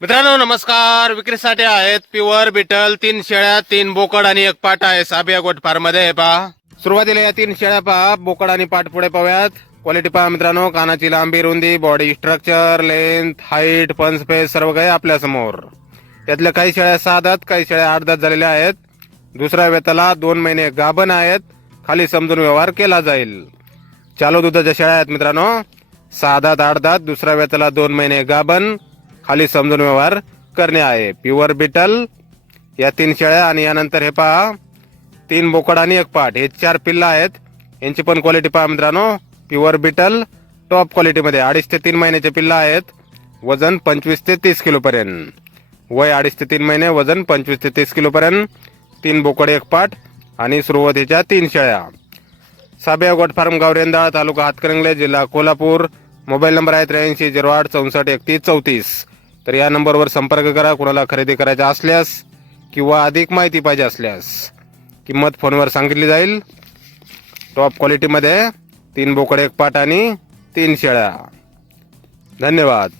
मित्रांनो नमस्कार. विक्रीसाठी आहेत प्युअर बिटल 3 शेळ्या, 3 बोकड आणि 1 पाट आहे साबिया गोट फार्म मध्ये. हे पहा, सुरुवातीला या 3 शेळ्या पहा, बोकड आणि पाट पुढे पाहूयात. क्वालिटी पहा मित्रांनो, कानाची लांबी, रुंदी, बॉडी स्ट्रक्चर, लेंथ, हाईट, पंच स्पेस सर्व काही आपल्या समोर. त्यातल्या काही शेळ्या 6 दात, काही शेळ्या 8 दात झालेल्या आहेत. दुसऱ्या वेताला 2 महिने गाभण आहेत. खाली समजून व्यवहार केला जाईल. चालू दुधाच्या शेळ्या आहेत मित्रांनो, 6 दात 8 दात, दुसऱ्या वेताला 2 महिने गाभण, खाली समजून व्यवहार करणे आहे. प्युअर बिटल या 3 शेळ्या आणि यानंतर हे पहा 3 बोकड आणि 1 पाट, हे 4 पिल्ला आहेत. यांची पण क्वालिटी पहा मित्रांनो, प्युअर बिटल टॉप क्वालिटी मध्ये 2.5 ते 3 महिन्याचे पिल्ला आहेत. वजन 25 ते 30 किलो पर्यंत. वय 2.5 ते 3 महिने, वजन 25 ते 30 किलो पर्यंत. 3 बोकड 1 पाट आणि सुरुवातीच्या 3 शेळ्या. साबिया गोट फार्म, गाव रेंदाळ, तालुका हातकणंगले, जिल्हा कोल्हापूर. मोबाईल नंबर आहे 83 08 64 31 34. तर या नंबरवर संपर्क करा. कुणाला खरेदी करायचा असल्यास किंवा अधिक माहिती पाहिजे असल्यास किंमत फोनवर सांगितली जाईल. टॉप क्वालिटीमध्ये 3 बोकड 1 पाट आणि 3 शेळ्या. धन्यवाद.